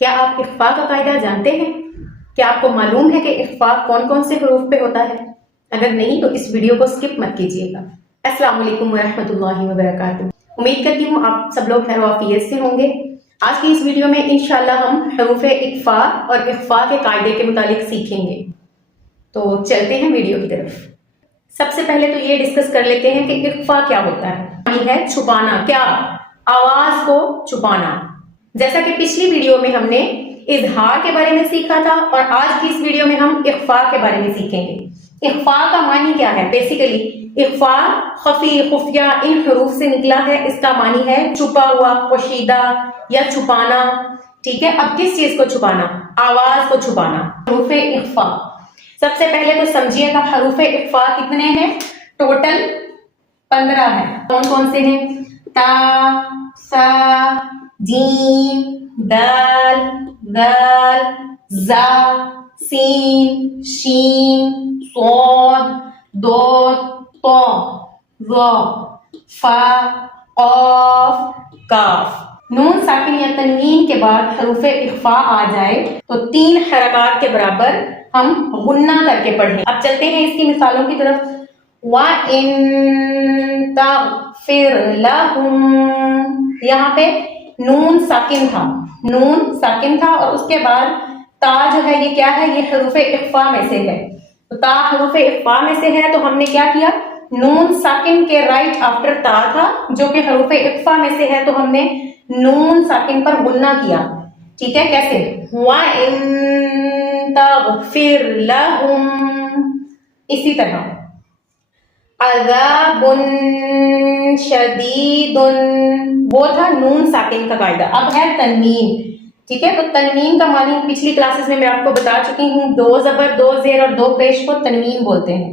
کیا آپ اخفاء کا قاعدہ جانتے ہیں؟ کیا آپ کو معلوم ہے کہ اخفاء کون کون سے حروف پہ ہوتا ہے؟ اگر نہیں تو اس ویڈیو کو سکپ مت کیجیے گا۔ السلام علیکم ورحمۃ اللہ وبرکاتہ۔ امید کرتی ہوں آپ سب لوگ خیر و عافیت سے ہوں گے۔ آج کی اس ویڈیو میں انشاءاللہ ہم حروف اخفاء اور اخفاء کے قاعدے کے متعلق سیکھیں گے۔ تو چلتے ہیں ویڈیو کی طرف۔ سب سے پہلے تو یہ ڈسکس کر لیتے ہیں کہ اخفاء کیا ہوتا ہے۔ یہ ہے چھپانا، کیا؟ آواز کو چھپانا۔ جیسا کہ پچھلی ویڈیو میں ہم نے اظہار کے بارے میں سیکھا تھا، اور آج کی اس ویڈیو میں ہم اخفاء کے بارے میں سیکھیں گے۔ اخفاء کا معنی کیا ہے؟ بیسیکلی اخفاء خفی، خفیہ ان حروف سے نکلا ہے۔ اس کا معنی ہے چھپا ہوا، پوشیدہ یا چھپانا۔ ٹھیک ہے، اب کس چیز کو چھپانا؟ آواز کو چھپانا۔ حروف اخفاء سب سے پہلے تو سمجھیے گا حروف اخفاء کتنے ہیں؟ ٹوٹل 15 ہیں۔ کون کون سے ہیں؟ تا، سا، جیم، دال، ذال، زا، سین، شین، صاد، دود، طا، ظا، فا، قاف، کاف۔ نون ساکن یا تنوین کے بعد حروف اخفاء آ جائے تو 3 حرکات کے برابر ہم غنہ کر کے پڑھیں۔ اب چلتے ہیں اس کی مثالوں کی طرف۔ وَإِن تَغْفِرْ لَهُمْ، یہاں پہ نون ساکن تھا، نون ساکن تھا، اور اس کے بعد تا جو ہے یہ کیا ہے؟ یہ حروف اخفاء میں سے ہے۔ تو تا حروف اخفاء میں سے ہے تو ہم نے کیا کیا؟ نون ساکن کے رائٹ آفٹر تا تھا جو کہ حروف اخفاء میں سے ہے، تو ہم نے نون ساکن پر غنہ کیا۔ ٹھیک ہے، کیسے؟ وَإِن تَغْفِرْ لَهُمْ، اسی طرح عذاب شدید، وہ تھا نون ساکن کا قاعدہ۔ اب ہے تنوین۔ ٹھیک ہے، تو تنوین کا معنی پچھلی کلاسز میں آپ کو بتا چکی ہوں، 2 زبر، 2 زیر اور 2 پیش کو تنوین بولتے ہیں۔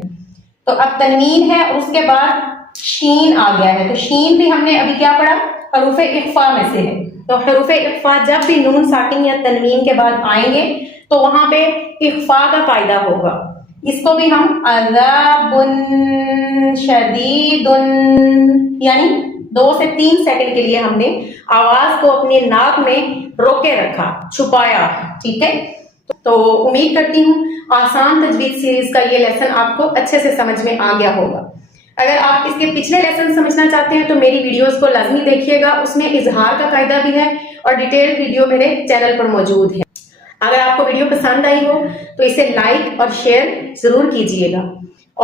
تو اب تنوین ہے اور اس کے بعد شین آ گیا ہے، تو شین بھی ہم نے ابھی کیا پڑھا؟ حروف اخفاء میں سے ہے۔ تو حروف اخفاء جب بھی نون ساکن یا تنوین کے بعد آئیں گے تو وہاں پہ اخفاء کا قاعدہ ہوگا۔ اس کو بھی ہم عذاب شدید، یعنی 2 سے 3 سیکنڈ کے لیے ہم نے آواز کو اپنے ناک میں روکے رکھا، چھپایا۔ ٹھیک ہے، تو امید کرتی ہوں آسان تجوید سیریز کا یہ لیسن آپ کو اچھے سے سمجھ میں آ گیا ہوگا۔ اگر آپ اس کے پچھلے لیسن سمجھنا چاہتے ہیں تو میری ویڈیوز کو لازمی دیکھیے گا، اس میں اظہار کا قاعدہ بھی ہے اور ڈیٹیل ویڈیو میرے چینل پر موجود ہے۔ اگر آپ کو ویڈیو پسند آئی ہو تو اسے لائک اور شیئر ضرور کیجیے گا،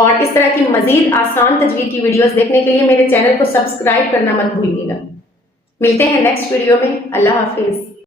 اور اس طرح کی مزید آسان تجوید کی ویڈیوز دیکھنے کے لیے میرے چینل کو سبسکرائب کرنا مت بھولیے گا۔ ملتے ہیں نیکسٹ ویڈیو میں۔ اللہ حافظ۔